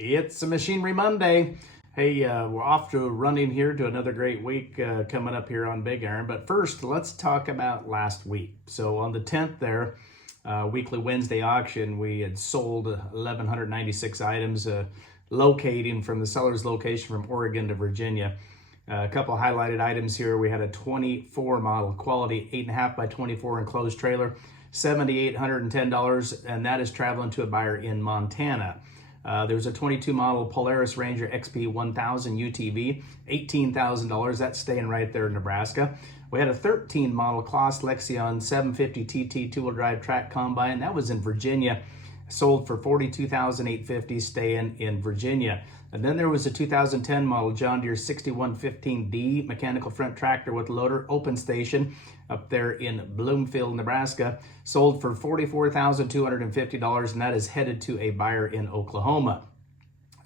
It's a Machinery Monday. Hey, we're off to running here to another great week coming up here on Big Iron. But first, let's talk about last week. So on the 10th there, weekly Wednesday auction, we had sold 1,196 items, locating from the seller's location from Oregon to Virginia. A couple highlighted items here. We had a 24 model quality 8.5 by 24 enclosed trailer, $7,810, and that is traveling to a buyer in Montana. There's a 22 model Polaris Ranger XP 1000 UTV, $18,000. That's staying right there in Nebraska. We had a 13 model Claas Lexion 750 TT two-wheel drive track combine. That was in Virginia, sold for $42,850, staying in Virginia. And then there was a 2010 model John Deere 6115D mechanical front tractor with loader, open station, up there in Bloomfield, Nebraska, sold for $44,250, and that is headed to a buyer in Oklahoma.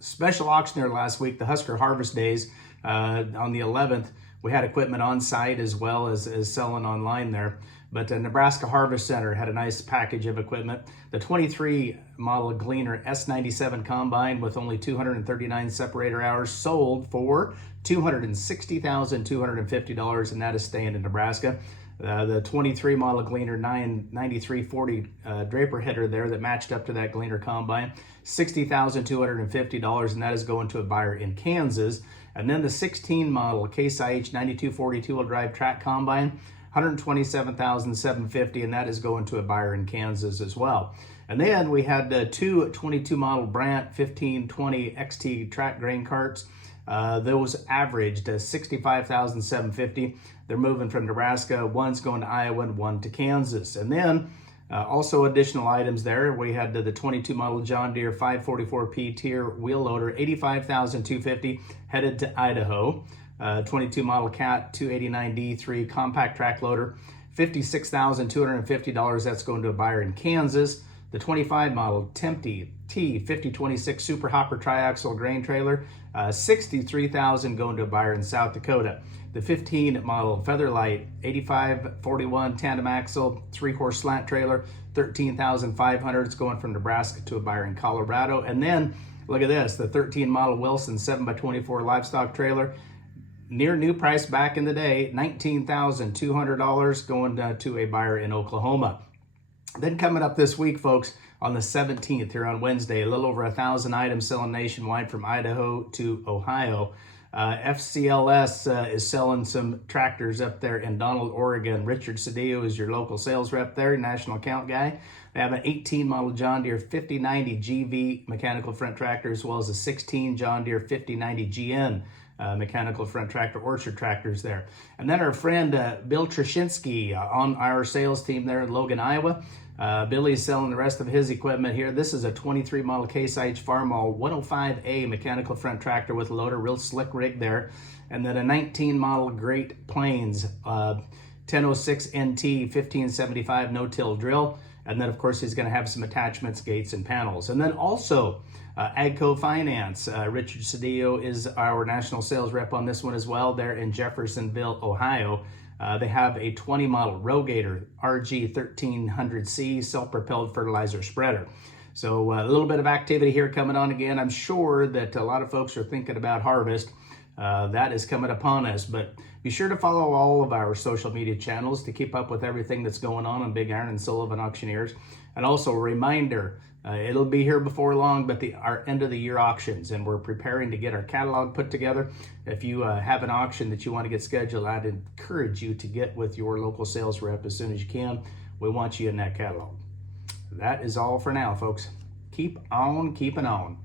Special auction there last week, the Husker Harvest Days, on the 11th. We had equipment on site as well as selling online there. But the Nebraska Harvest Center had a nice package of equipment. The 23 model Gleaner S97 combine with only 239 separator hours sold for $260,250, and that is staying in Nebraska. The 23 model Gleaner 9340 draper header there that matched up to that Gleaner combine, $60,250, and that is going to a buyer in Kansas. And then the 16 model Case IH 9240 two-wheel drive track combine, $127,750, and that is going to a buyer in Kansas as well. And then we had two 22 model Brandt 1520 XT track grain carts. Those averaged $65,750. They're moving from Nebraska. One's going to Iowa and one to Kansas. And then also additional items there. We had the 22 model John Deere 544P tier wheel loader, $85,250, headed to Idaho. 22 model Cat 289D3 compact track loader, $56,250. That's going to a buyer in Kansas. The 25 model Tempty T5026 Super Hopper triaxle grain trailer, $63,000, going to a buyer in South Dakota. The 15 model Featherlight 8541 tandem axle 3-horse slant trailer, $13,500. It's going from Nebraska to a buyer in Colorado. And then look at this, the 13 model Wilson 7x24 livestock trailer, near new price back in the day, $19,200, going to a buyer in Oklahoma. Then coming up this week, folks, on the 17th here on Wednesday, a little over 1,000 items selling nationwide from Idaho to Ohio. FCLS is selling some tractors up there in Donald, Oregon. Richard Cedillo is your local sales rep there, national account guy. They have an 18 model John Deere 5090 GV mechanical front tractor, as well as a 16 John Deere 5090 GN mechanical front tractor, orchard tractors there. And then our friend Bill Trashinsky on our sales team there in Logan, Iowa. Billy's selling the rest of his equipment here. This is a 23 model Case IH Farmall 105A mechanical front tractor with loader, real slick rig there. And then a 19 model Great Plains 1006 NT 1575 no-till drill. And then, of course, he's going to have some attachments, gates, and panels. And then also, Agco Finance. Richard Cedillo is our national sales rep on this one as well, there in Jeffersonville, Ohio. They have a 20 model Rogator RG 1300C self-propelled fertilizer spreader. So a little bit of activity here coming on again. I'm sure that a lot of folks are thinking about harvest. That is coming upon us, but be sure to follow all of our social media channels to keep up with everything that's going on Big Iron and Sullivan Auctioneers. And also a reminder, it'll be here before long, but our end of the year auctions, and we're preparing to get our catalog put together. If you have an auction that you want to get scheduled, I'd encourage you to get with your local sales rep as soon as you can. We want you in that catalog. That is all for now, folks. Keep on keeping on.